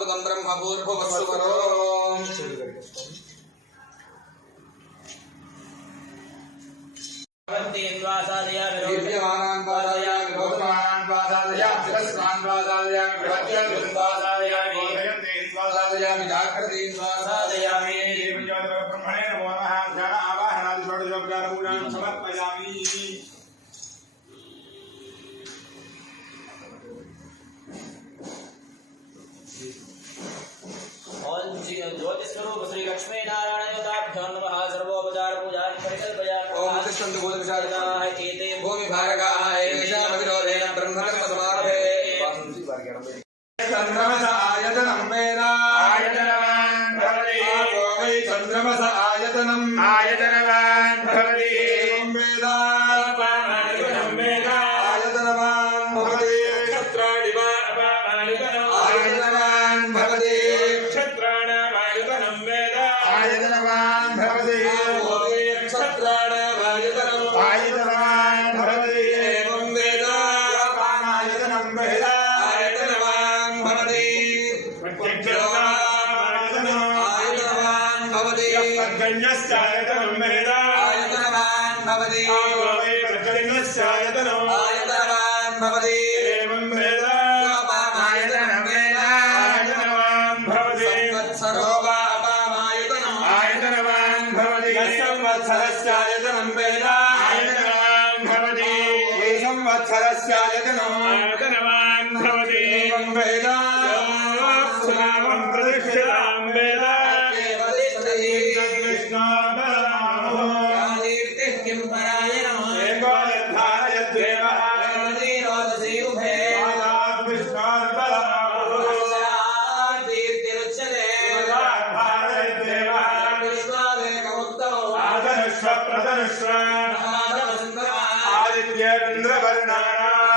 अमृतं ब्रह्मपूर्भवस्सुवरो दिव्यमानान् पादयामि गौतमानान् पादयामि शिरस्वान् पादयामि बृहत्यन् पादयामि पादयामि जागृतीन् पादयामि ब्रह्मणे नमो नमः ध्यान आवाहनादि षोडशोपचारपूजां समर्पयामि ज्योतिस्वरूप श्री लक्ष्मी नारायण देवताभ्यो नमः सर्वोपचार पूजा परिकल्पयामि ओम तिष्ठन्तु भूतविशारदाः एते भूमि भारगाः येषां विरोधेन ब्रह्मकर्म समारभे चन्द्रमस आयतनं वेद आयतनवान् भवति आपो वै चन्द्रमस आयतनम् आयतनवान् भवति एवं वेद अपामायतनं वेद आयतनवान् भवति क्षत्राणि वा अपामायतनम् आयतनवान् भवति आयतनवान् भवति आपो वै क्षत्राणामायतनम् आयतनवान् भवति एवं वेद अपामायतनं वेद आयतनवान् भवति आयतनवान् भवति प्रज्ञस्यायतनं वेद आयतनवान् भवति आपो वै प्रज्ञस्यायतनम् आयतनवान् भवति एवं वेद अपामायतनं वेद आयतनवान् भवति संवत्सरो वा अपामायतनम् आयतनवान् भवति संवत्सरस्यायतनं वेद आयतनवान् भवति संवत्सरस्यायतनम् आयतनवान् भवति एवं वेद प्रतिष्ठितां वेद किं परायणो एको यद्धारयद्देवः रोदसी उभे कीर्तिरुच्यते विष्णोरेकमुक्तौ आदनुष्व प्रदनुष्व आदित्येन्द्रवर्णानाम्